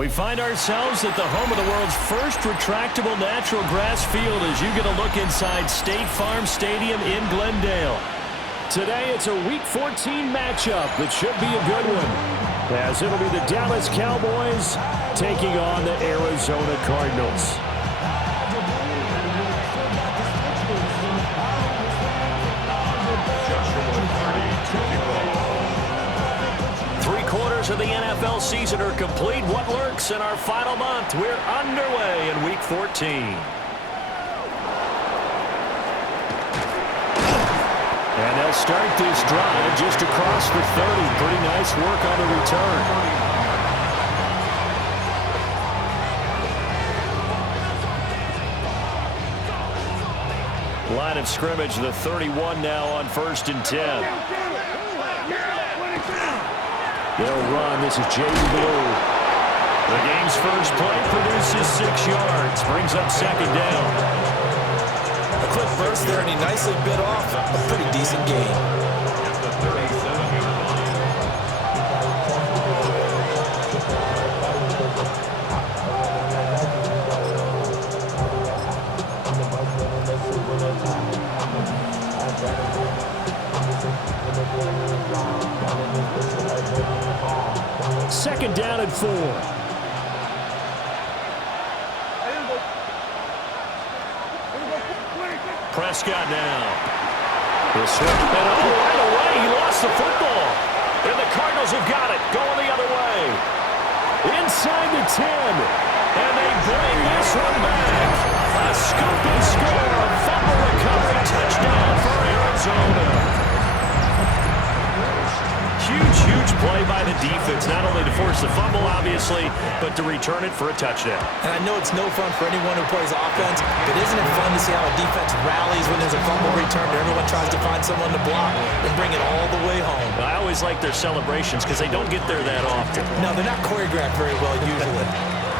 We find ourselves at the home of the world's first retractable natural grass field as you get a look inside State Farm Stadium in Glendale. Today it's a Week 14 matchup that should be a good one, as it'll be the Dallas Cowboys taking on the Arizona Cardinals. Three-quarters of the NFL season are complete. What lurks in our final month? We're underway in Week 14. And they'll start this drive just across the 30. Pretty nice work on the return. Line of scrimmage, the 31 now on 1st and 10. They'll run. This is J.D. Blue. The game's first play produces 6 yards. Brings up 2nd down. A quick burst there, and he nicely bit off a pretty decent gain. Second down and 4. Prescott now. This one, and right away he lost the football. And the Cardinals have got it, going the other way. Inside the 10. And they bring this one back. A scoop and score. A fumble recovery touchdown for Arizona. Huge play by the defense, not only to force the fumble, obviously, but to return it for a touchdown. And I know it's no fun for anyone who plays offense, but isn't it fun to see how a defense rallies when there's a fumble return and everyone tries to find someone to block and bring it all the way home? I always like their celebrations because they don't get there that often. No, they're not choreographed very well usually.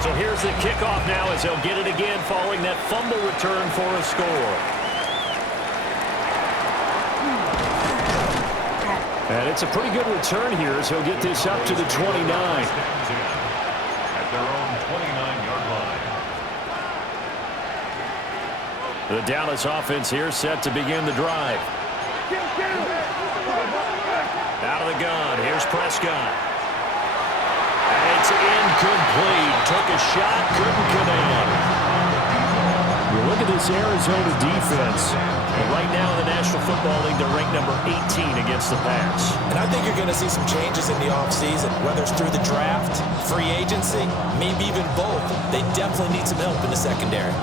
So here's the kickoff now as they'll get it again following that fumble return for a score. And it's a pretty good return here as he'll get this up to the 29. At their own 29-yard line. The Dallas offense here set to begin the drive. Out of the gun. Here's Prescott. And it's incomplete. Took a shot, couldn't connect. You look at this Arizona defense. And right now in the National Football League, they're ranked number 18 against the pass. And I think you're going to see some changes in the offseason, whether it's through the draft, free agency, maybe even both. They definitely need some help in the secondary.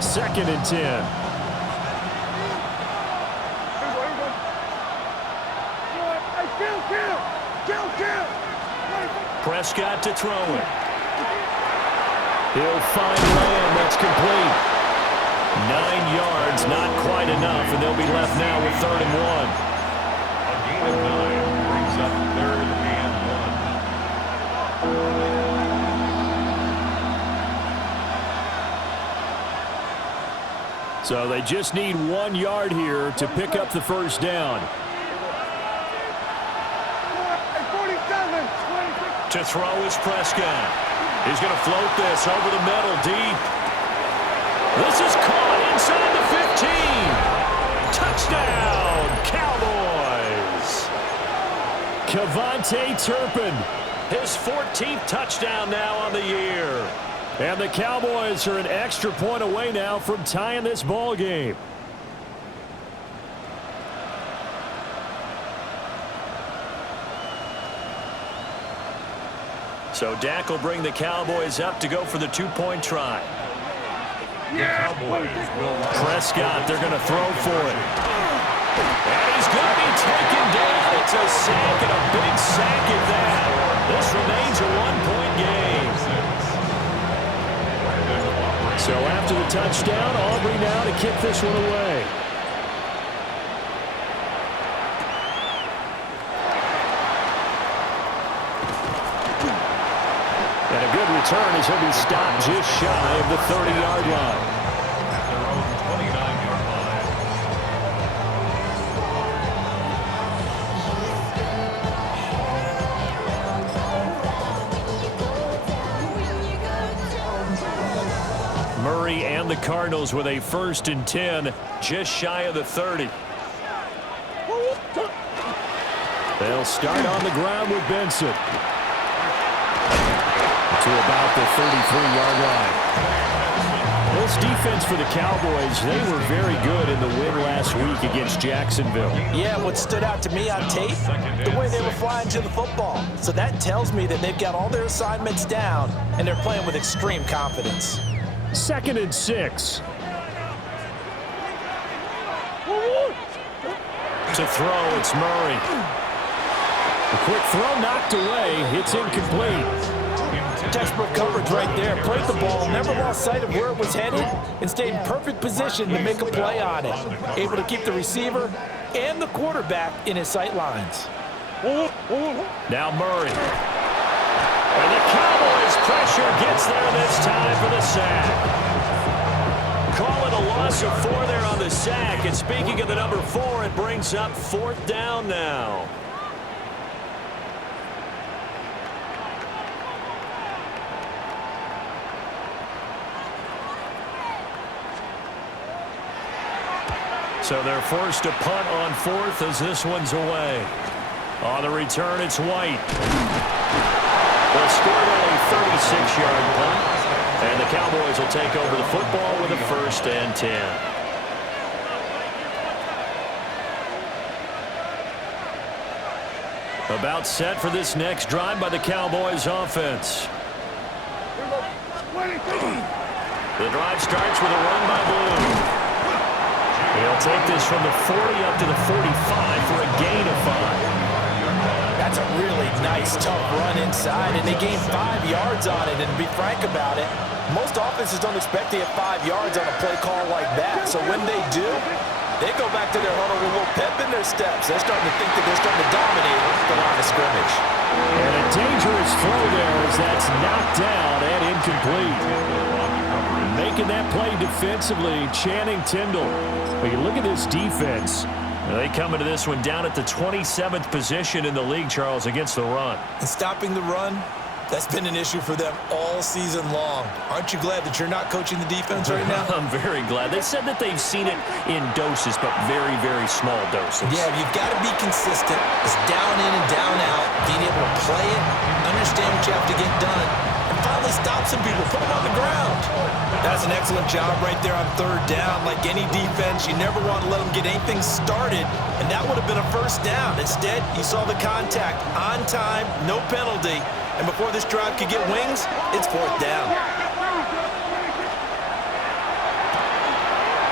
2nd and 10. Prescott to throw it. He'll find Lamb. That's complete. 9 yards, not quite enough, and they'll be left now with 3rd and 1. A gain of 9 brings up 3rd and 1. So they just need 1 yard here to pick up the first down. To throw is Prescott. He's going to float this over the middle deep. This is caught inside the 15. Touchdown, Cavontae Turpin. His 14th touchdown now on the year. And the Cowboys are an extra point away now from tying this ball game. So Dak will bring the Cowboys up to go for the 2-point try. Prescott, they're going to throw for it. And he's going to be taken down. It's a sack, and a big sack at that. This remains a 1-point game. So after the touchdown, Aubrey now to kick this one away. And a good return as he'll be stopped just shy of the 30-yard line. At their own 29-yard line. Cardinals with a 1st and 10, just shy of the 30. They'll start on the ground with Benson. To about the 33-yard line. This defense for the Cowboys, they were very good in the win last week against Jacksonville. Yeah, what stood out to me on tape, the way they were flying to the football. So that tells me that they've got all their assignments down, and they're playing with extreme confidence. 2nd and 6. To throw, it's Murray. A quick throw knocked away. It's incomplete. Textbook coverage right there. Played the ball, never lost sight of where it was headed, and stayed in perfect position to make a play on it. Able to keep the receiver and the quarterback in his sight lines. Now Murray. And the Cowboys pressure gets there this time for the sack. Call it a loss of 4 there on the sack. And speaking of the number 4, it brings up 4th down now. So they're forced to punt on 4th as this one's away. On the return, it's White. They'll score only 36-yard punt. And the Cowboys will take over the football with a 1st and 10. About set for this next drive by the Cowboys offense. The drive starts with a run by Blue. He'll take this from the 40 up to the 45 for a gain of 5. That's a really nice, tough run inside, and they gained 5 yards on it. And to be frank about it, most offenses don't expect to get 5 yards on a play call like that. So when they do, they go back to their huddle with a little pep in their steps. They're starting to think that they're starting to dominate the line of scrimmage. And a dangerous throw there as that's knocked down and incomplete. Making that play defensively, Channing Tindall. But you look at this defense. They come into this one down at the 27th position in the league, Charles, against the run. And stopping the run, that's been an issue for them all season long. Aren't you glad that you're not coaching the defense right now? I'm very glad. They said that they've seen it in doses, but very, very small doses. Yeah, you've got to be consistent. It's down in and down out, being able to play it, understand what you have to get done, and finally stop some people, put them on the ground. That's an excellent job right there on 3rd down. Like any defense, you never want to let them get anything started, and that would have been a 1st down. Instead, you saw the contact on time, no penalty, and before this drive could get wings, it's 4th down.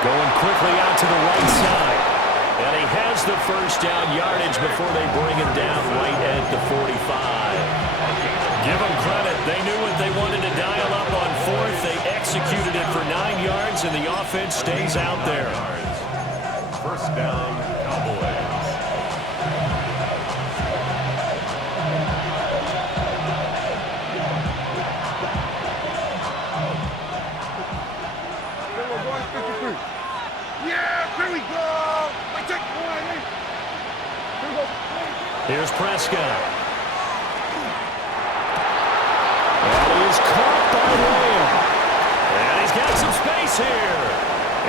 Going quickly out to the right side. And he has the 1st down yardage before they bring him down right at the 45. Give them credit. They knew what they wanted to dial up on 4th. They executed it for 9 yards, and the offense stays out there. 1st down, Cowboys. Yeah, here we go. Here's Prescott. And he is caught by Lamb. And he's got some space here.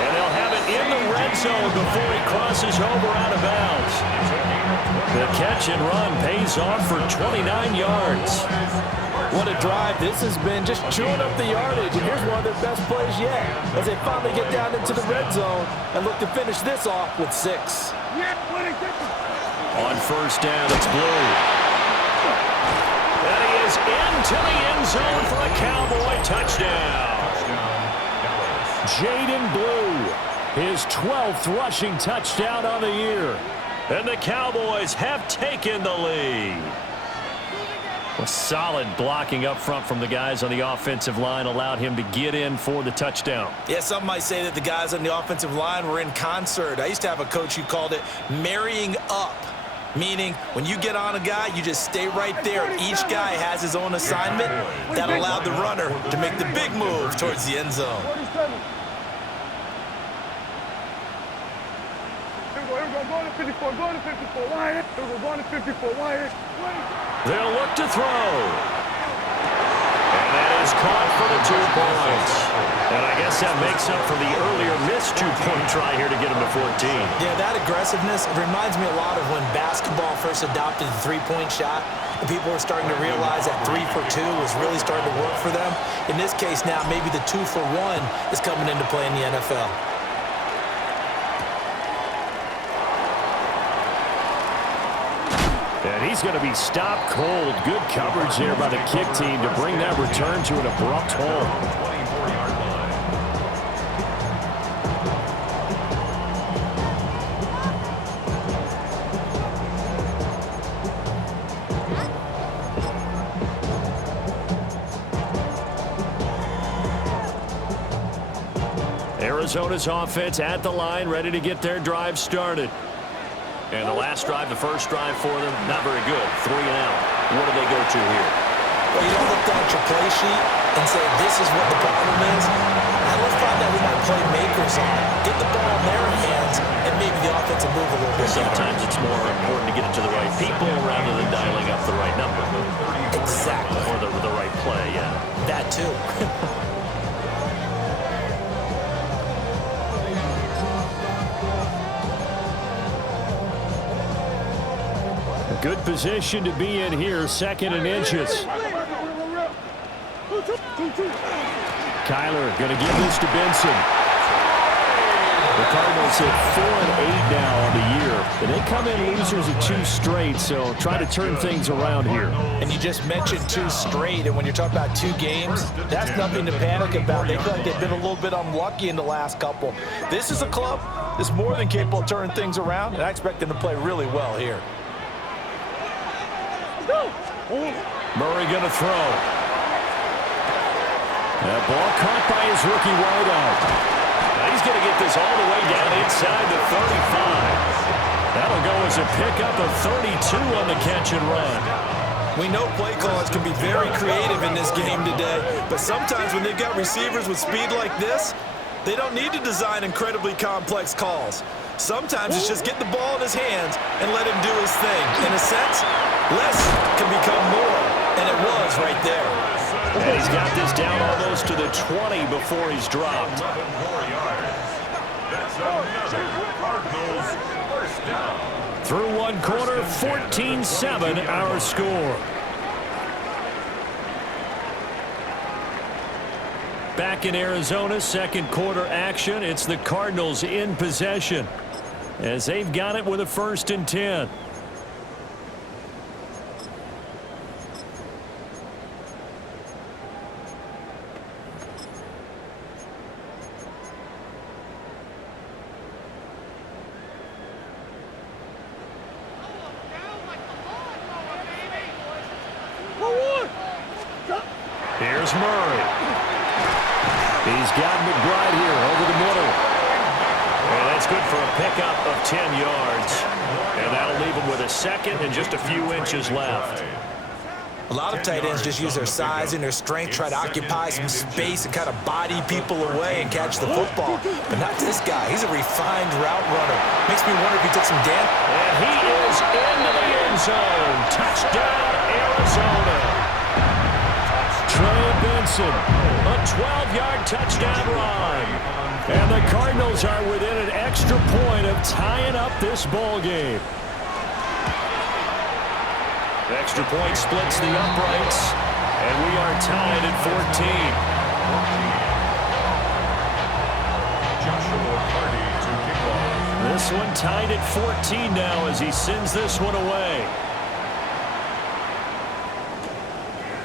And they'll have it in the red zone before he crosses over out of bounds. The catch and run pays off for 29 yards. What a drive this has been, just chewing up the yardage. And here's one of their best plays yet as they finally get down into the red zone and look to finish this off with 6. On 1st down, it's Blue. And he is into the end zone for a Cowboy touchdown. Jaden Blue, his 12th rushing touchdown on the year. And the Cowboys have taken the lead. A solid blocking up front from the guys on the offensive line allowed him to get in for the touchdown. Yeah, some might say that the guys on the offensive line were in concert. I used to have a coach who called it marrying up, meaning when you get on a guy, you just stay right there. Each guy has his own assignment that allowed the runner to make the big move towards the end zone. They'll look to throw. And that is caught for the 2 points. And I guess that makes up for the earlier missed 2-point try here to get him to 14. Yeah, that aggressiveness reminds me a lot of when basketball first adopted the three-point shot, and people were starting to realize that 3 for 2 was really starting to work for them. In this case now, maybe the 2 for 1 is coming into play in the NFL. And he's going to be stopped cold. Good coverage there by the kick team to bring that return to an abrupt halt. 24-yard line. Arizona's offense at the line, ready to get their drive started. And the last drive, the first drive for them, not very good. 3 and out. What do they go to here? Well, you don't look down at your play sheet and say, this is what the problem is. Now let's find out who my playmakers are. Get the ball in their hands, and maybe the offense will move a little bit. Sometimes it's more important to get it to the right people rather than dialing up the right number. Exactly. Or the right play, yeah. That too. Good position to be in here, 2nd and inches. Kyler going to give this to Benson. The Cardinals at 4-8 now on the year. And they come in losers of 2 straight, so try to turn things around here. And you just mentioned 2 straight, and when you're talking about 2 games, that's nothing to panic about. They feel like they've been a little bit unlucky in the last couple. This is a club that's more than capable of turning things around, and I expect them to play really well here. Murray going to throw. That ball caught by his rookie wideout. Now he's going to get this all the way down inside the 35. That'll go as a pickup of 32 on the catch and run. We know play callers can be very creative in this game today, but sometimes when they've got receivers with speed like this, they don't need to design incredibly complex calls. Sometimes it's just get the ball in his hands and let him do his thing. In a sense, less can become more, and it was right there. And he's got this down almost to the 20 before he's dropped. 11 more yards. That's another Cardinals first down. Through 1 quarter, 14-7 our score. Back in Arizona, 2nd quarter action. It's the Cardinals in possession as they've got it with a 1st and 10. Here's Murray. He's got McBride here over the middle. And that's good for a pickup of 10 yards. And that'll leave him with a 2nd and just a few inches left. A lot of tight ends just use their size and their strength, try to occupy some space and kind of body people away and catch the football. But not this guy. He's a refined route runner. Makes me wonder if he took some damage. And he is into the end zone. Touchdown, Arizona. Trey Benson, a 12-yard touchdown run. And the Cardinals are within an extra point of tying up this ball game. The extra point splits the uprights, and we are tied at 14. This one tied at 14 now as he sends this one away.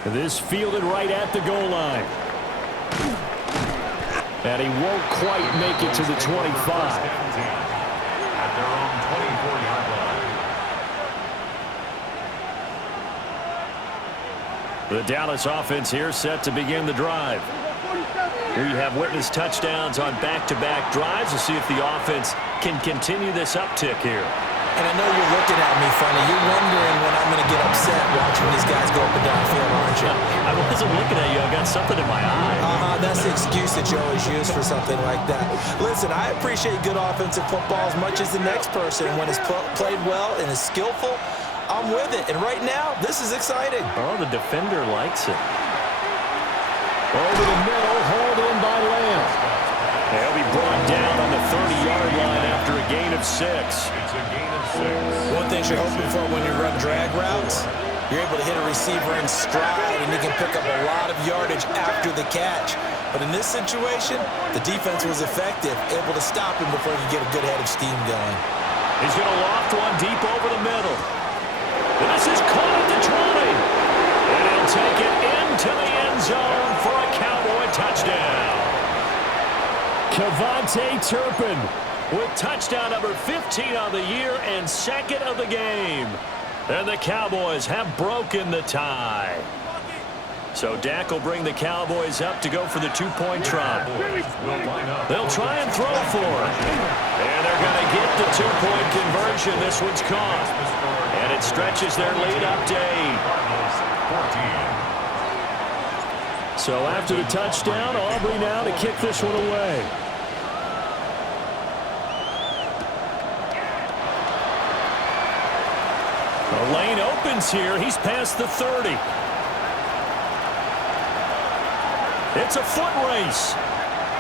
This fielded right at the goal line. And he won't quite make it to the 25. At their own 24-yard line. The Dallas offense here set to begin the drive. We have witnessed touchdowns on back-to-back drives. We'll see if the offense can continue this uptick here. And I know you're looking at me funny. You're wondering when I'm going to get upset watching these guys go up and down the field, aren't you? I wasn't looking at you. I got something in my eye. That's the excuse that you always use for something like that. Listen, I appreciate good offensive football as much as the next person. When it's played well and is skillful, I'm with it. And right now, this is exciting. Oh, the defender likes it. Over the middle, hauled in by Lamb. He'll be brought down on the 30-yard line after a gain of 6. It's a gain of 6. One thing you're hoping for when you run drag routes, you're able to hit a receiver in stride, and he can pick up a lot of yardage after the catch. But in this situation, the defense was effective, able to stop him before he could get a good head of steam going. He's going to loft one deep over the middle. This is caught at the 20. And he'll take it into the end zone for a Cowboy touchdown. Kevontae Turpin with touchdown number 15 on the year and 2nd of the game. And the Cowboys have broken the tie. So Dak will bring the Cowboys up to go for the 2-point try. They'll try and throw for it. And they're going to get the 2-point conversion. This one's caught. And it stretches their lead up to 8. So after the touchdown, Aubrey now to kick this one away. The lane opens here. He's past the 30. It's a foot race.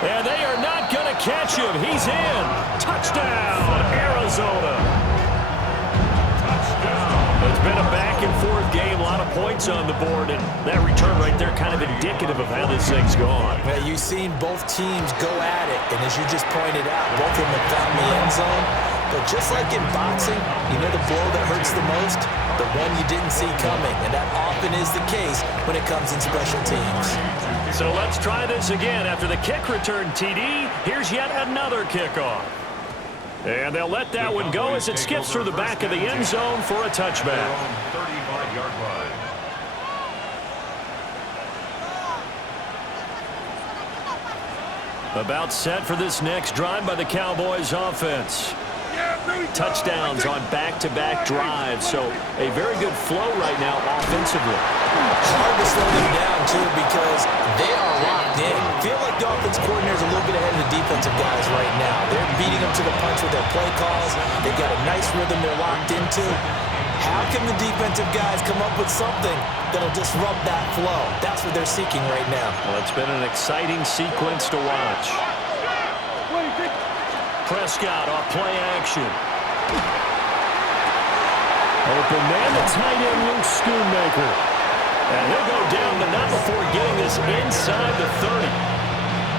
And they are not going to catch him. He's in. Touchdown, Arizona. Touchdown. It's been a back-and-forth game. A lot of points on the board. And that return right there kind of indicative of how this thing's gone. Yeah, you've seen both teams go at it. And as you just pointed out, both of them have found the end zone. But just like in boxing, you know the blow that hurts the most? The one you didn't see coming. And that often is the case when it comes in special teams. So let's try this again. After the kick return TD, here's yet another kickoff. And they'll let that one go as it skips through the back of the end zone for a touchback. 35-yard line. About set for this next drive by the Cowboys offense. Touchdowns on back-to-back drives, so a very good flow right now offensively. Hard to slow them down, too, because they are locked in. Feel like the offense coordinator's a little bit ahead of the defensive guys right now. They're beating them to the punch with their play calls. They've got a nice rhythm they're locked into. How can the defensive guys come up with something that'll disrupt that flow? That's what they're seeking right now. Well, it's been an exciting sequence to watch. Prescott off play action. Open man, the tight end, Luke Schoonmaker. And he'll go down, but not before getting this inside the 30.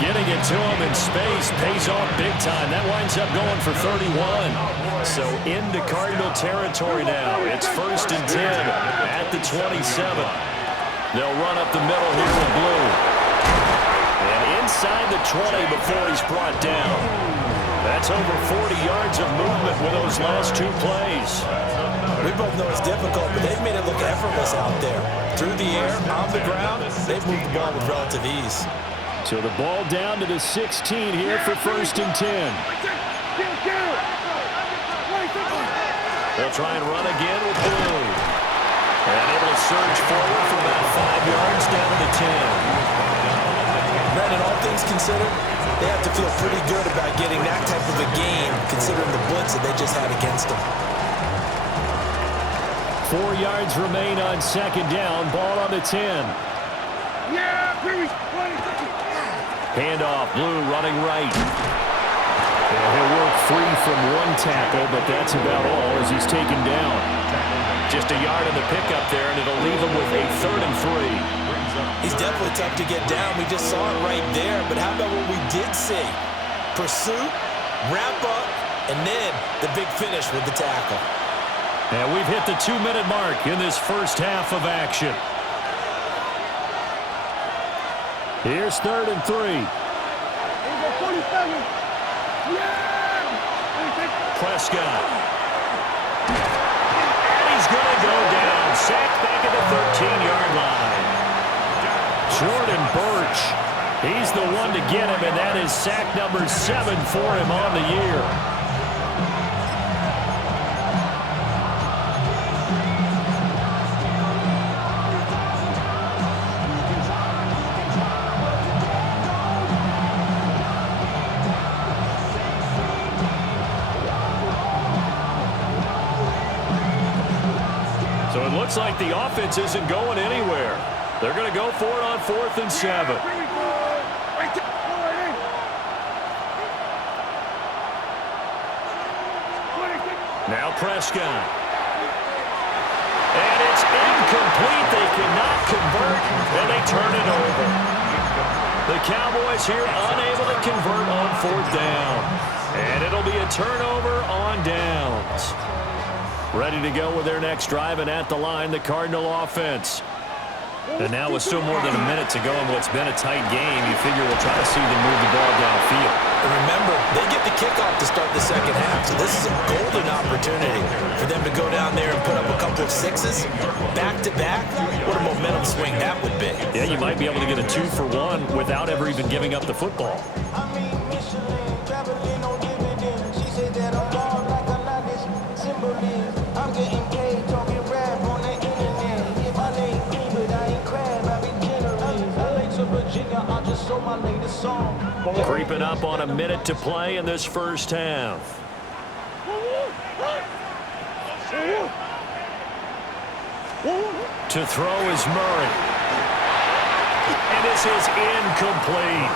Getting it to him in space pays off big time. That winds up going for 31. So into Cardinal territory now. It's 1st and 10 at the 27. They'll run up the middle here with Blue. And inside the 20 before he's brought down. That's over 40 yards of movement with those last 2 plays. We both know it's difficult, but they've made it look effortless out there. Through the air, on the ground, they've moved the ball with relative ease. So the ball down to the 16 here for 1st and 10. They'll try and run again with Blue. And able to surge forward for about 5 yards down to the 10. Brandon, all things considered, they have to feel pretty good about getting that type of a gain, considering the blitz that they just had against them. 4 yards remain on 2nd down. Ball on the 10. Handoff, Blue running right. And he'll work free from one tackle, but that's about all as he's taken down. Just a yard in the pickup there, and it'll leave him with a 3rd and 3. He's definitely tough to get down. We just saw it right there. But how about what we did see? Pursuit, wrap up, and then the big finish with the tackle. And we've hit the 2-minute mark in this first half of action. Here's 3rd and 3. Prescott. And he's going to go down. Sacked back at the 13-yard line. Jordan Birch, he's the one to get him, and that is sack number 7 for him on the year. So it looks like the offense isn't going anywhere. They're going to go for it on 4th and 7. Now Prescott. And it's incomplete. They cannot convert, and they turn it over. The Cowboys here unable to convert on 4th down. And it'll be a turnover on downs. Ready to go with their next drive, and at the line, the Cardinal offense. And now with still more than a minute to go in what's been a tight game, you figure we'll try to see them move the ball downfield. And remember, they get the kickoff to start the second half, so this is a golden opportunity for them to go down there and put up a couple of sixes back-to-back. What a momentum swing that would be. Yeah, you might be able to get a 2-for-1 without ever even giving up the football. Creeping up on a minute to play in this first half. To throw is Murray. And this is incomplete.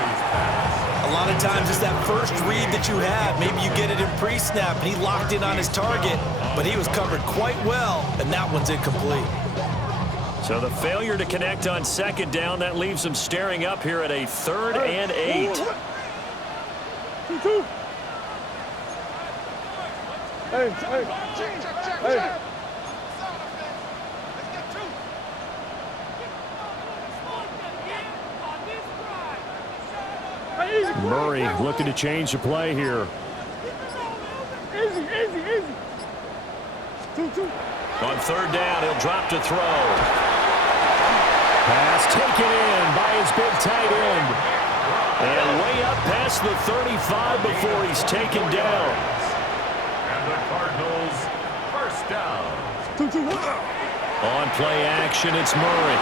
A lot of times it's that first read that you have. Maybe you get it in pre-snap, and he locked in on his target, but he was covered quite well, and that one's incomplete. So the failure to connect on 2nd down, that leaves them staring up here at a 3rd and 8. Murray looking to change the play here. On 3rd down, he'll drop to throw. Pass taken in by his big tight end. And way up past the 35 before he's taken down. And the Cardinals, first down. On play action, it's Murray.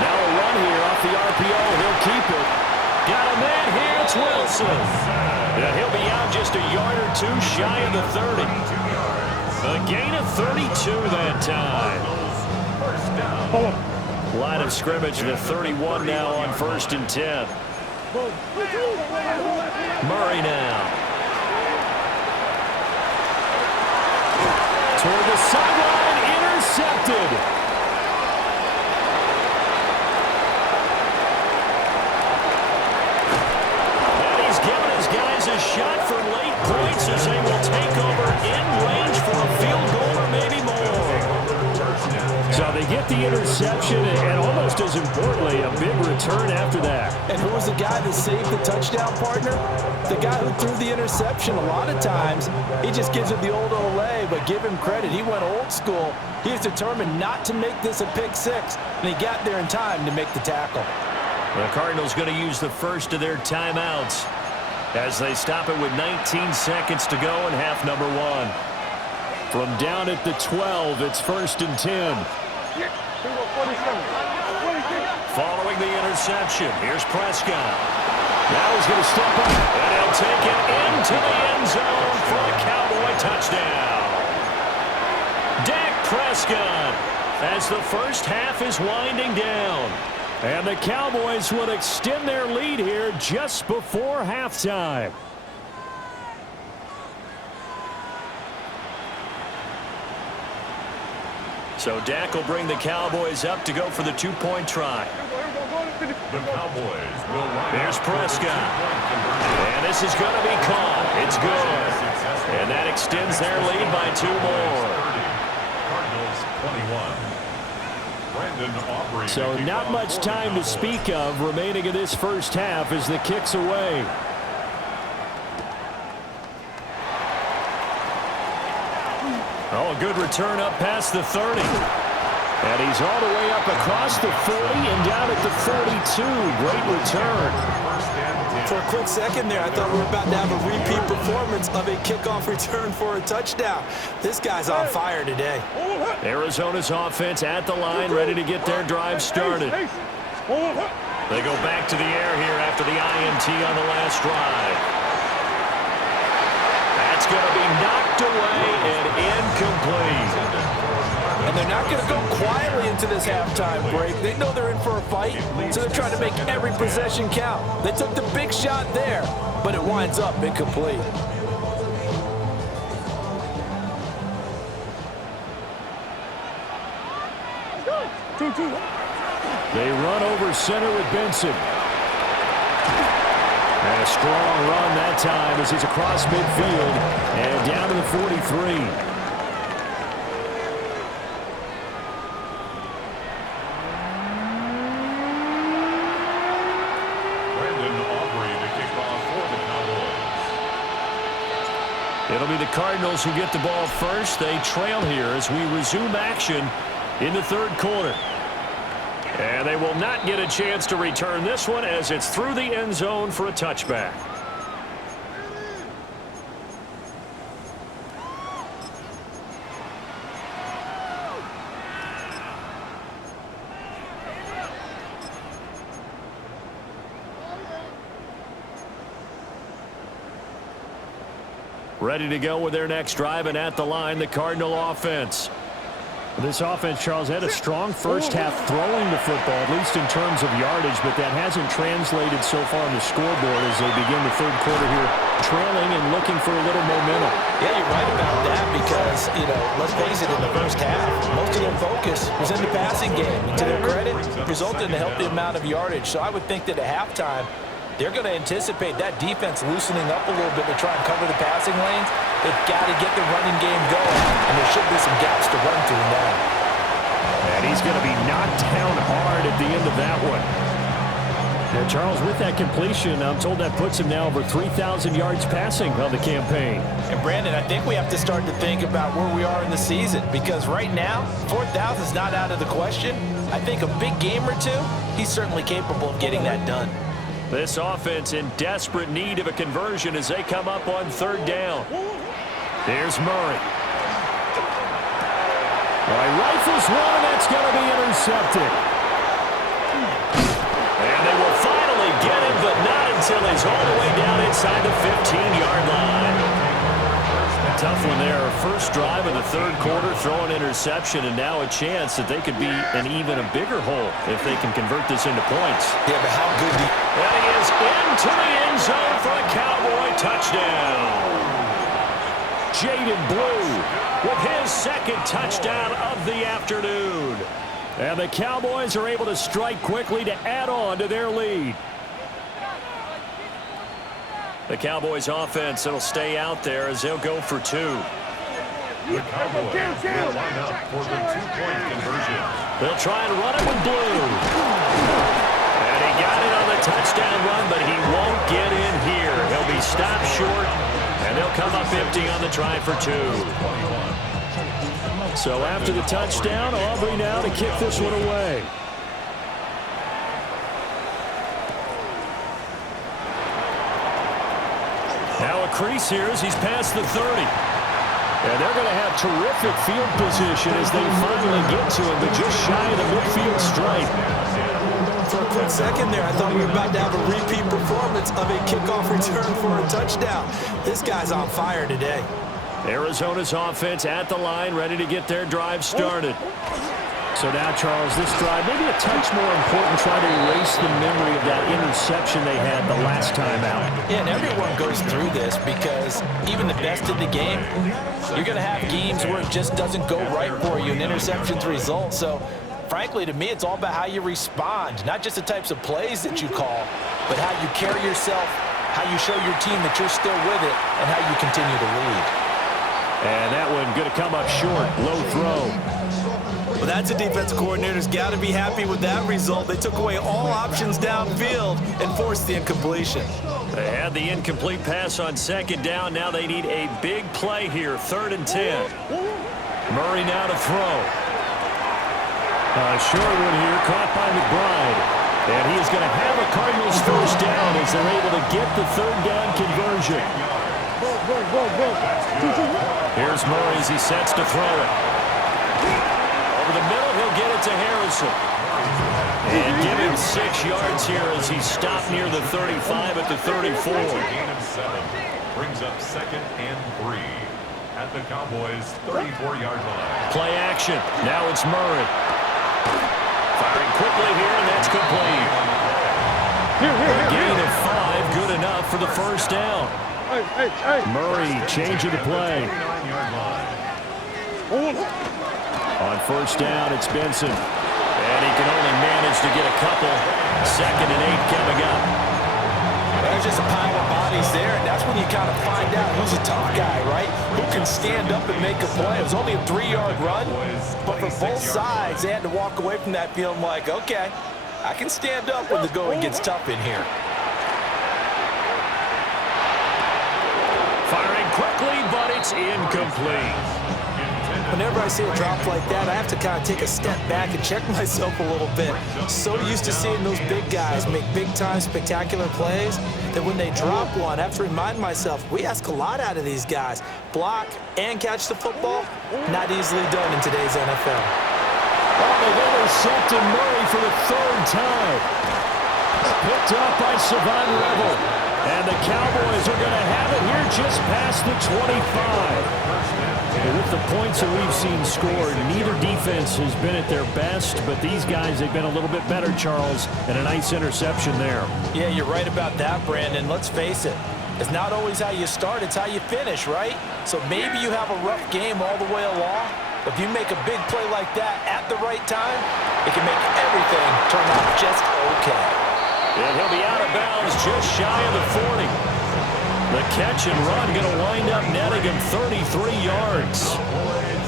Now a run here off the RPO. He'll keep it. Got a man here. It's Wilson. And he'll be out just a yard or two shy of the 30. A gain of 32 that time. First down. Line of scrimmage, the 31 now on 1st and 10. Murray now. Toward the sideline, intercepted. And he's given his guys a shot for late points as they will take over in range for a field goal or maybe more. So they get the interception, and almost as importantly, a big return after that. And who was the guy that saved the touchdown, partner? The guy who threw the interception. A lot of times, he just gives it the old Olay, but give him credit. He went old school. He was determined not to make this a pick 6, and he got there in time to make the tackle. The Cardinals going to use the first of their timeouts as they stop it with 19 seconds to go in half number 1. From down at the 12, it's 1st and 10. Following the interception, here's Prescott. Now he's going to step up, and he'll take it into the end zone for a Cowboy touchdown. Dak Prescott as the first half is winding down. And the Cowboys will extend their lead here just before halftime. So Dak will bring the Cowboys up to go for the 2-point try. The Cowboys will line Here's up Prescott. And this is going to be caught. It's good. And that extends their lead by 2 more. Cardinals 21. So not much time to speak of remaining in this first half as the kick's away. Oh, a good return up past the 30. And he's all the way up across the 40 and down at the 42. Great return. For a quick second there, I thought we were about to have a repeat performance of a kickoff return for a touchdown. This guy's on fire today. Arizona's offense at the line, ready to get their drive started. They go back to the air here after the INT on the last drive. That's going to be knocked away and incomplete. And they're not going to go quietly into this halftime break. They know they're in for a fight, so they're trying to make every possession count. They took the big shot there, but it winds up incomplete. They run over center with Benson. And a strong run that time as he's across midfield and down to the 43. It'll be the Cardinals who get the ball first. They trail here as we resume action in the third quarter. And they will not get a chance to return this one as it's through the end zone for a touchback. Ready to go with their next drive, and at the line, the Cardinal offense. This offense, Charles, had a strong first half throwing the football, at least in terms of yardage, but that hasn't translated so far on the scoreboard as they begin the third quarter here, trailing and looking for a little momentum. Yeah, you're right about that because, let's face it, in the first half, most of their focus was in the passing game. And to their credit, it resulted in a healthy amount of yardage. So I would think that at halftime, they're going to anticipate that defense loosening up a little bit to try and cover the passing lanes. They've got to get the running game going, and there should be some gaps to run through now. And he's going to be knocked down hard at the end of that one. Now, Charles, with that completion, I'm told that puts him now over 3,000 yards passing on the campaign. And, Brandon, I think we have to start to think about where we are in the season because right now, 4,000 is not out of the question. I think a big game or two, he's certainly capable of getting that done. This offense in desperate need of a conversion as they come up on third down. There's Murray. Well, he rifles one, and that's going to be intercepted. And they will finally get him, but not until he's all the way down inside the 15-yard line. Tough one there. First drive of the third quarter, throw an interception, and now a chance that they could be an even a bigger hole if they can convert this into points. Yeah, but how good do you... And he is into the end zone for a Cowboy touchdown. Jaden Blue with his second touchdown of the afternoon. And the Cowboys are able to strike quickly to add on to their lead. The Cowboys offense, it'll stay out there as they'll go for two. The Cowboys will line up for the two-point conversion. They'll try and run it with Blue. And he got it on the touchdown run, but he won't get in here. He'll be stopped short, and they'll come up empty on the try for two. So after the touchdown, Aubrey now to kick this one away. Now a crease here as he's past the 30. And they're going to have terrific field position as they finally get to him, but just shy of the midfield stripe. For a quick second there, I thought we were about to have a repeat performance of a kickoff return for a touchdown. This guy's on fire today. Arizona's offense at the line, ready to get their drive started. So now, Charles, this drive, maybe a touch more important, try to erase the memory of that interception they had the last time out. Yeah, and everyone goes through this because even the best in the game, you're going to have games where it just doesn't go right for you, and interceptions result. So, frankly, to me, it's all about how you respond, not just the types of plays that you call, but how you carry yourself, how you show your team that you're still with it, and how you continue to lead. And that one going to come up short, low throw. Well, that's a defense coordinator's got to be happy with that result. They took away all options downfield and forced the incompletion. They had the incomplete pass on second down. Now they need a big play here, 3rd and 10. Murray now to throw. Short one here, caught by McBride. And he is going to have a Cardinals first down as they're able to get the 3rd down conversion. Here's Murray as he sets to throw it. Over the middle, he'll get it to Harrison. And give him 6 yards here as he's stopped near the 35 at the 34. Gain of 7 brings up 2nd and 3 at the Cowboys' 34-yard line. Play action. Now it's Murray. Firing quickly here, and that's complete. Gain of 5, good enough for the first down. Murray changing the play. On first down, it's Benson. And he can only manage to get a couple. 2nd and 8 coming up. There's just a pile of bodies there, and that's when you kind of find out who's a tough guy, right? Who can stand up and make a play. It was only a 3-yard run, but for both sides, they had to walk away from that feeling like, okay, I can stand up when the going gets tough in here. Firing quickly, but it's incomplete. Whenever I see a drop like that, I have to kind of take a step back and check myself a little bit. So used to seeing those big guys make big-time spectacular plays that when they drop one, I have to remind myself, we ask a lot out of these guys. Block and catch the football, not easily done in today's NFL. Oh, they've intercepted Murray for the 3rd time. Picked up by Savon Revel. And the Cowboys are going to have it here just past the 25. With the points that we've seen scored, neither defense has been at their best, but these guys, they've been a little bit better, Charles, and a nice interception there. Yeah, you're right about that, Brandon. Let's face it. It's not always how you start, it's how you finish, right? So maybe you have a rough game all the way along, but if you make a big play like that at the right time, it can make everything turn out just okay. And he'll be out of bounds just shy of the 40. The catch and run going to wind up netting him 33 yards.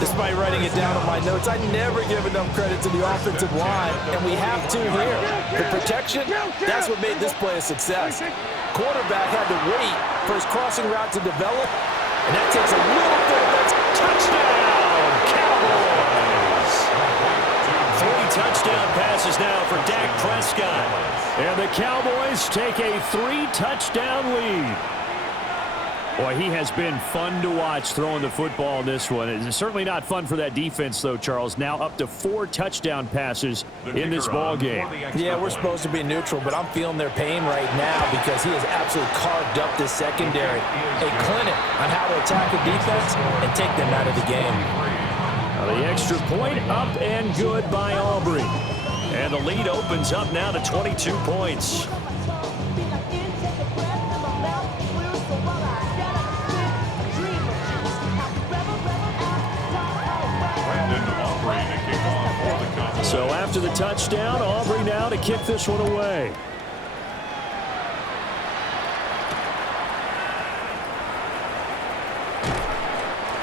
Despite writing it down on my notes, I never give enough credit to the offensive line, and we have to here. The protection, that's what made this play a success. Quarterback had to wait for his crossing route to develop, and that takes a little bit of that. Touchdown, Cowboys! 3 touchdown passes now for Dak Prescott. And the Cowboys take a 3-touchdown lead. Boy, he has been fun to watch throwing the football in this one. It's certainly not fun for that defense, though, Charles. Now up to 4 touchdown passes in this ball game. Yeah, we're supposed to be neutral, but I'm feeling their pain right now because he has absolutely carved up this secondary. A clinic on how to attack the defense and take them out of the game. The extra point up and good by Aubrey. And the lead opens up now to 22 points. So after the touchdown, Aubrey now to kick this one away.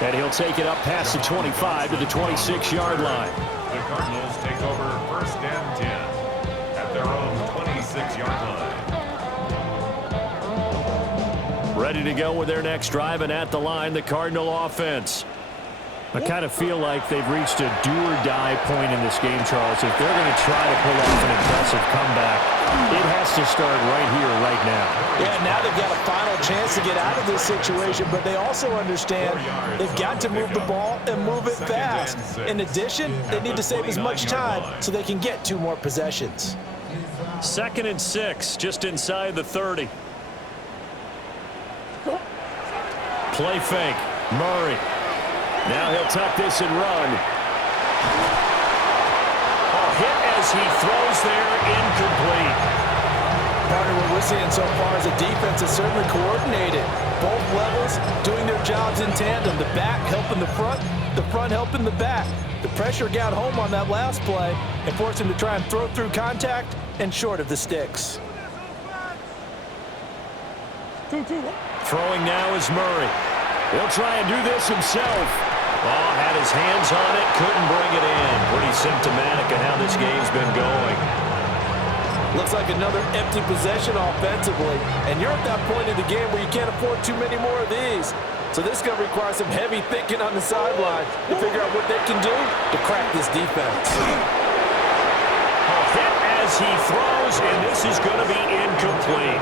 And he'll take it up past the 25 to the 26-yard line. The Cardinals take over 1st and 10 at their own 26-yard line. Ready to go with their next drive, and at the line, the Cardinal offense. I kind of feel like they've reached a do-or-die point in this game, Charles. If they're going to try to pull off an impressive comeback, it has to start right here, right now. Yeah, now they've got a final chance to get out of this situation, but they also understand they've got to move the ball and move it fast. In addition, they need to save as much time so they can get 2 more possessions. 2nd and 6, just inside the 30. Play fake, Murray. Now he'll tuck this and run. Hit as he throws there, incomplete. Partner, what we're seeing so far is a defense that's certainly coordinated. Both levels doing their jobs in tandem. The back helping the front helping the back. The pressure got home on that last play and forced him to try and throw through contact and short of the sticks. Throwing now is Murray. He'll try and do this himself. Oh, had his hands on it, couldn't bring it in. Pretty symptomatic of how this game's been going. Looks like another empty possession offensively. And you're at that point in the game where you can't afford too many more of these. So this is going to require some heavy thinking on the sideline to figure out what they can do to crack this defense. Hit as he throws, and this is going to be incomplete.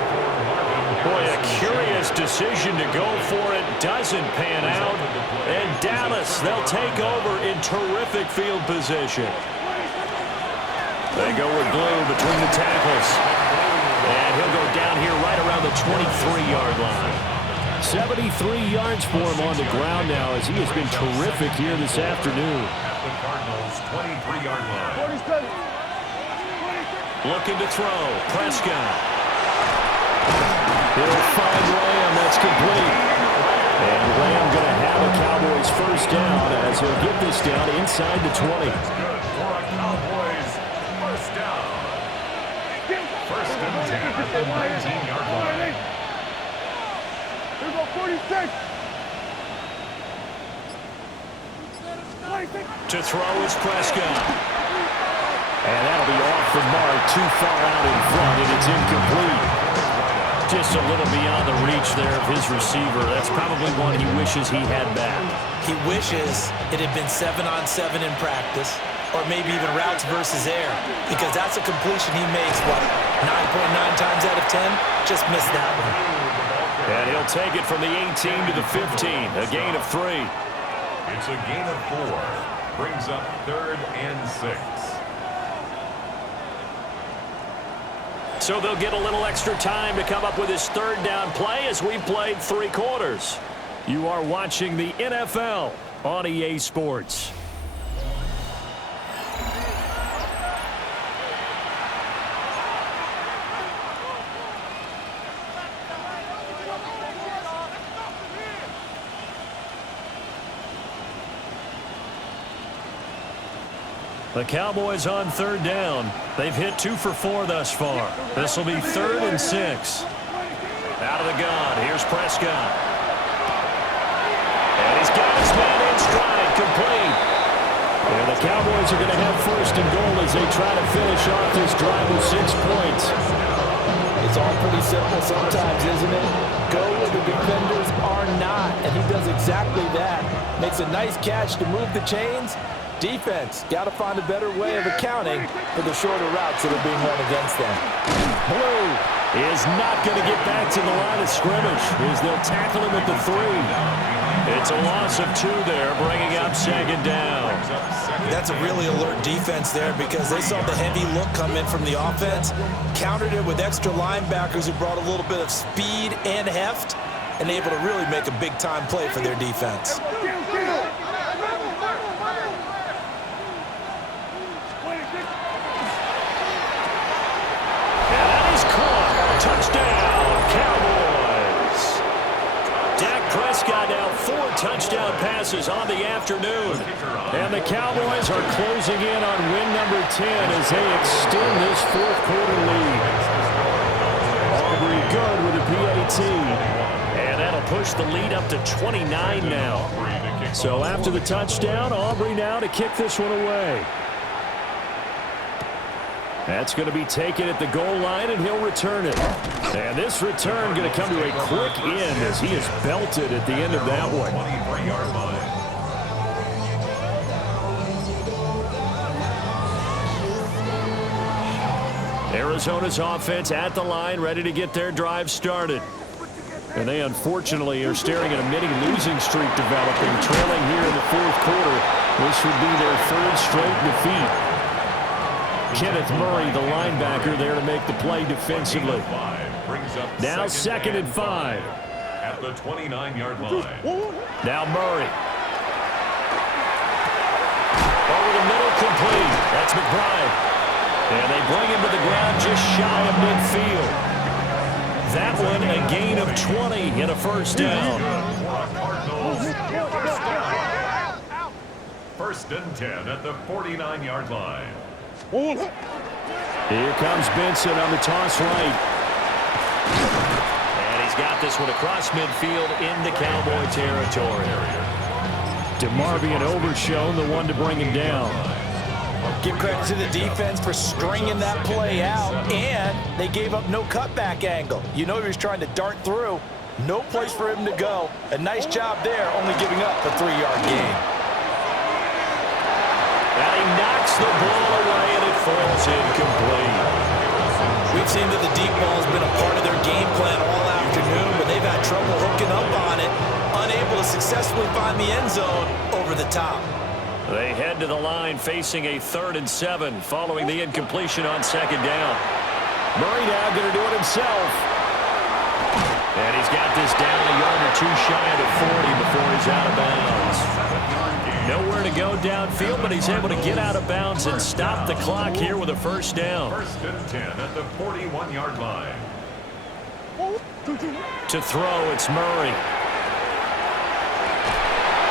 Boy, a curious decision to go for it. Doesn't pan out. And Dallas, they'll take over in terrific field position. They go with glue between the tackles. And he'll go down here right around the 23-yard line. 73 yards for him on the ground now as he has been terrific here this afternoon. The Cardinals' 23-yard line. Looking to throw. Prescott. He'll find Lamb. That's complete. And Lamb going to have a Cowboys first down as he'll get this down inside the 20. Good for a Cowboys First down. First and 10 at the 19-yard line. Here go 46. To throw is Prescott. And that'll be off the mark, too far out in front, and it's incomplete. Just a little beyond the reach there of his receiver. That's probably one he wishes he had back. He wishes it had been 7-on-7 in practice, or maybe even routes versus air, because that's a completion he makes, what, 9.9 times out of 10? Just missed that one. And he'll take it from the 18 to the 15, a gain of 3. It's a gain of 4. Brings up 3rd and 6. So they'll get a little extra time to come up with his third down play as we played 3 quarters. You are watching the NFL on EA Sports. The Cowboys on 3rd down. They've hit 2 for 4 thus far. This will be 3rd and 6. Out of the gun. Here's Prescott. And he's got his man in stride, complete. And the Cowboys are going to have 1st and goal as they try to finish off this drive with 6 points. It's all pretty simple sometimes, isn't it? Go where the defenders are not, and he does exactly that. Makes a nice catch to move the chains. Defense, got to find a better way of accounting for the shorter routes that are being run against them. Blue is not going to get back to the line of scrimmage as they'll tackle him at the 3. It's a loss of 2 there, bringing up 2nd down. That's a really alert defense there because they saw the heavy look come in from the offense, countered it with extra linebackers who brought a little bit of speed and heft, and able to really make a big-time play for their defense. Touchdown, Cowboys. Dak Prescott now 4 touchdown passes on the afternoon. And the Cowboys are closing in on win number 10 as they extend this 4th quarter lead. Aubrey good with a PAT. And that'll push the lead up to 29 now. So after the touchdown, Aubrey now to kick this one away. That's going to be taken at the goal line, and he'll return it. And this return going to come to a quick end as he is belted at the end of that one. 23-yard line. Arizona's offense at the line, ready to get their drive started. And they unfortunately are staring at a mini-losing streak developing, trailing here in the 4th quarter. This would be their 3rd straight defeat. Kenneth Murray, the linebacker, there to make the play defensively. Now 2nd and 5. At the 29-yard line. Now Murray. Over the middle, complete. That's McBride. And they bring him to the ground just shy of midfield. That one a gain of 20 and a 1st down. First and 10 at the 49-yard line. Here comes Benson on the toss right. And he's got this one across midfield into Cowboy territory. DeMarvion Overshown, the one to bring him down. Give credit to the defense for stringing that play out, and they gave up no cutback angle. You know he was trying to dart through. No place for him to go. A nice job there, only giving up a 3-yard gain. And he knocks the ball away, and it falls incomplete. We've seen that the deep ball has been a part of their game plan all afternoon, but they've had trouble hooking up on it, unable to successfully find the end zone over the top. They head to the line facing a 3rd and 7 following the incompletion on 2nd down. Murray now going to do it himself. And he's got this down a yard or 2 shy of the 40 before he's out of bounds. Nowhere to go downfield, but he's able to get out of bounds and stop the clock here with a 1st down. First and 10 at the 41-yard line. To throw, it's Murray.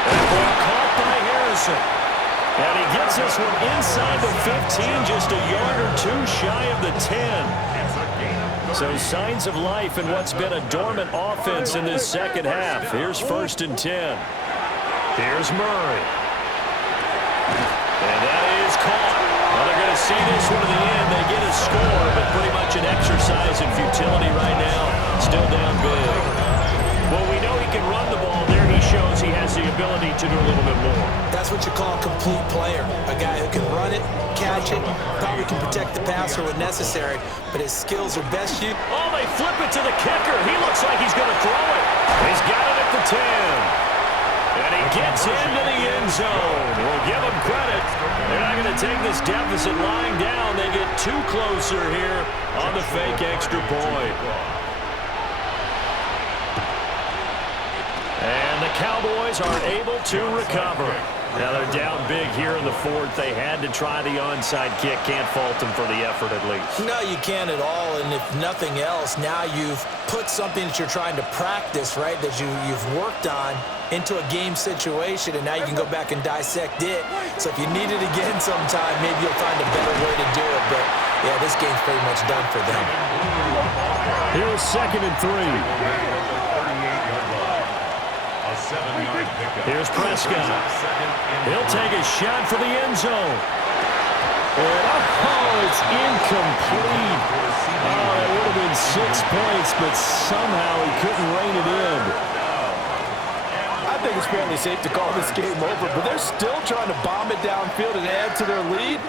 That ball caught by Harrison. And he gets this one inside the 15, just a yard or two shy of the 10. So signs of life in what's been a dormant offense in this second half. Here's 1st and 10. Here's Murray. And that is caught. Well, they're going to see this one to the end. They get a score, but pretty much an exercise in futility right now. Still down big. Well, we know he can run the ball. There he shows he has the ability to do a little bit more. That's what you call a complete player. A guy who can run it, catch it, probably can protect the passer when necessary, but his skills are best used. Oh, they flip it to the kicker. He looks like he's going to throw it. He's got it at the 10. And he gets into the end zone. We'll give him credit. They're not going to take this deficit lying down. They get too closer here on the fake extra point. And the Cowboys are able to recover. Now they're down big here in the 4th. They had to try the onside kick. Can't fault them for the effort at least. No, you can't at all. And if nothing else, now you've put something that you're trying to practice, right, that you've worked on into a game situation, and now you can go back and dissect it. So if you need it again sometime, maybe you'll find a better way to do it. But, yeah, this game's pretty much done for them. Here's 2nd and 3. Here's Prescott. He'll take a shot for the end zone. Oh, it's incomplete. Oh, it would have been 6 points, but somehow he couldn't rein it in. I think it's fairly safe to call this game over, but they're still trying to bomb it downfield and add to their lead.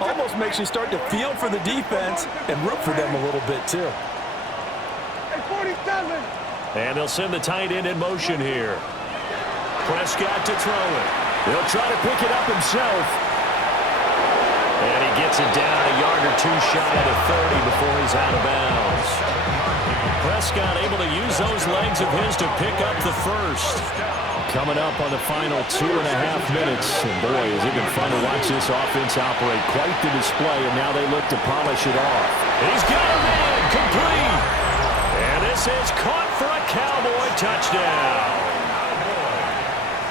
Almost makes you start to feel for the defense and root for them a little bit, too. Hey, 47. And they'll send the tight end in motion here. Prescott to throw it. He'll try to pick it up himself. And he gets it down a yard or two shy of the 30 before he's out of bounds. Prescott able to use those legs of his to pick up the first. Coming up on the final 2.5 minutes. And boy, has it been fun to watch this offense operate. Quite the display, and now they look to polish it off. He's got a man, complete. And this is caught for a Cowboy touchdown.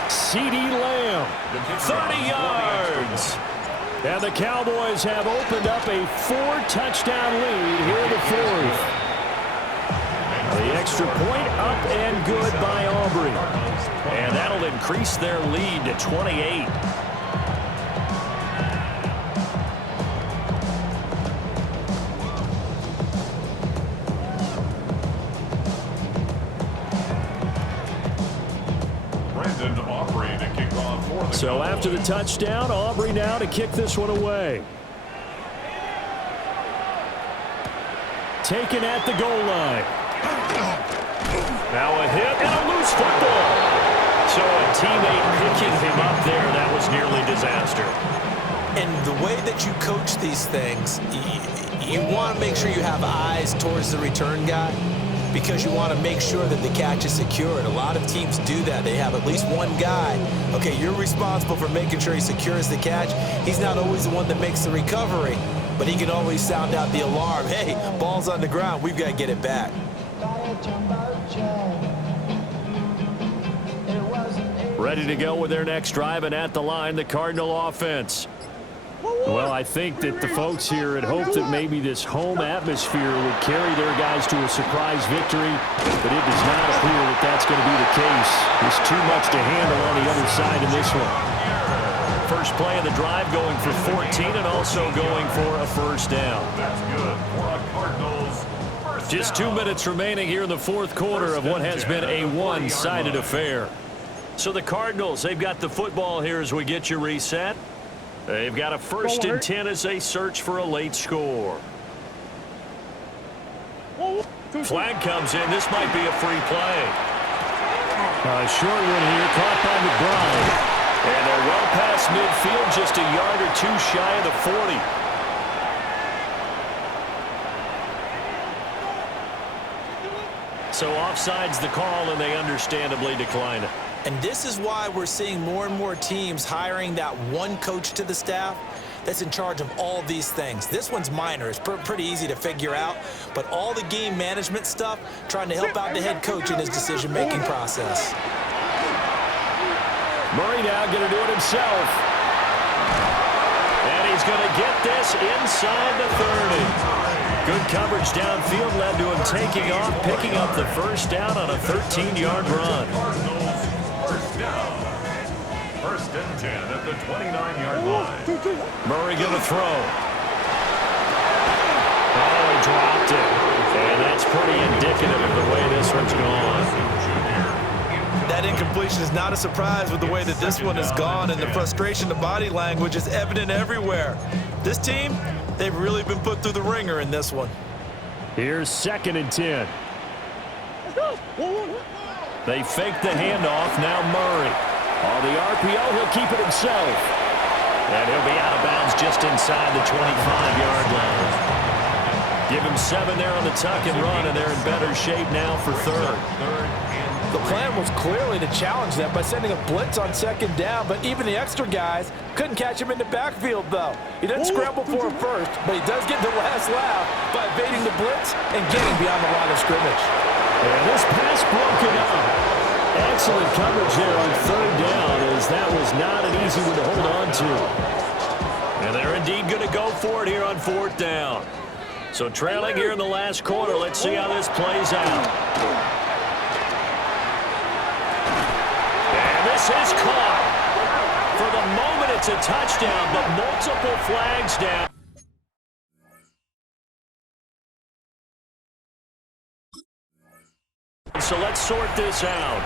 CeeDee Lamb, 30 yards. And the Cowboys have opened up a 4-touchdown lead here in the 4th. The extra point up and good by Aubrey. And that'll increase their lead to 28. So after the touchdown, Aubrey now to kick this one away. Taken at the goal line. Now a hit and a loose football. So a teammate picking him up there, that was nearly disaster. And the way that you coach these things, you want to make sure you have eyes towards the return guy, because you want to make sure that the catch is secure. And a lot of teams do that. They have at least one guy. Okay, you're responsible for making sure he secures the catch. He's not always the one that makes the recovery, but he can always sound out the alarm. Hey, ball's on the ground. We've got to get it back. Ready to go with their next drive, and at the line, the Cardinal offense. Well, I think that the folks here had hoped that maybe this home atmosphere would carry their guys to a surprise victory, but it does not appear that that's going to be the case. There's too much to handle on the other side in this one. First play of the drive going for 14 and also going for a first down. That's good for a Cardinals first Just down. 2 minutes remaining here in the 4th quarter of what has been a one-sided affair. So the Cardinals, they've got the football here as we get you reset. They've got a 1st and 10 as they search for a late score. Flag comes in. This might be a free play. Short one here, caught by McBride. And they're well past midfield, just a yard or two shy of the 40. So offside's the call, and they understandably decline it. And this is why we're seeing more and more teams hiring that one coach to the staff that's in charge of all these things. This one's minor. It's pretty easy to figure out. But all the game management stuff, trying to help out the head coach in his decision-making process. Murray now going to do it himself. And he's going to get this inside the 30. Good coverage downfield led to him taking off, picking up the first down on a 13-yard run. Cardinals first down. First and 10 at the 29-yard line. Murray going to throw. Oh, he dropped it. And that's pretty indicative of the way this one's gone. That incompletion is not a surprise with the way that this one has gone, and the frustration, the body language is evident everywhere. This team, they've really been put through the ringer in this one. Here's 2nd and 10. They fake the handoff. Now Murray. On the RPO, he'll keep it himself. And he'll be out of bounds just inside the 25-yard line. Give him 7 there on the tuck and run, and they're in better shape now for 3rd. The plan was clearly to challenge them by sending a blitz on 2nd down, but even the extra guys couldn't catch him in the backfield, though. He didn't scramble for him first, but he does get the last laugh by evading the blitz and getting beyond the line of scrimmage. And this pass broken up. Excellent coverage there on 3rd down, as that was not an easy one to hold on to. And they're indeed going to go for it here on 4th down. So trailing here in the last quarter, let's see how this plays out. And this is caught. For the moment, it's a touchdown, but multiple flags down. So let's sort this out.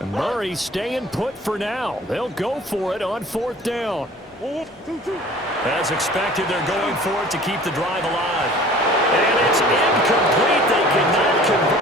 And Murray staying put for now. They'll go for it on 4th down. As expected, they're going for it to keep the drive alive. And it's incomplete. They cannot convert.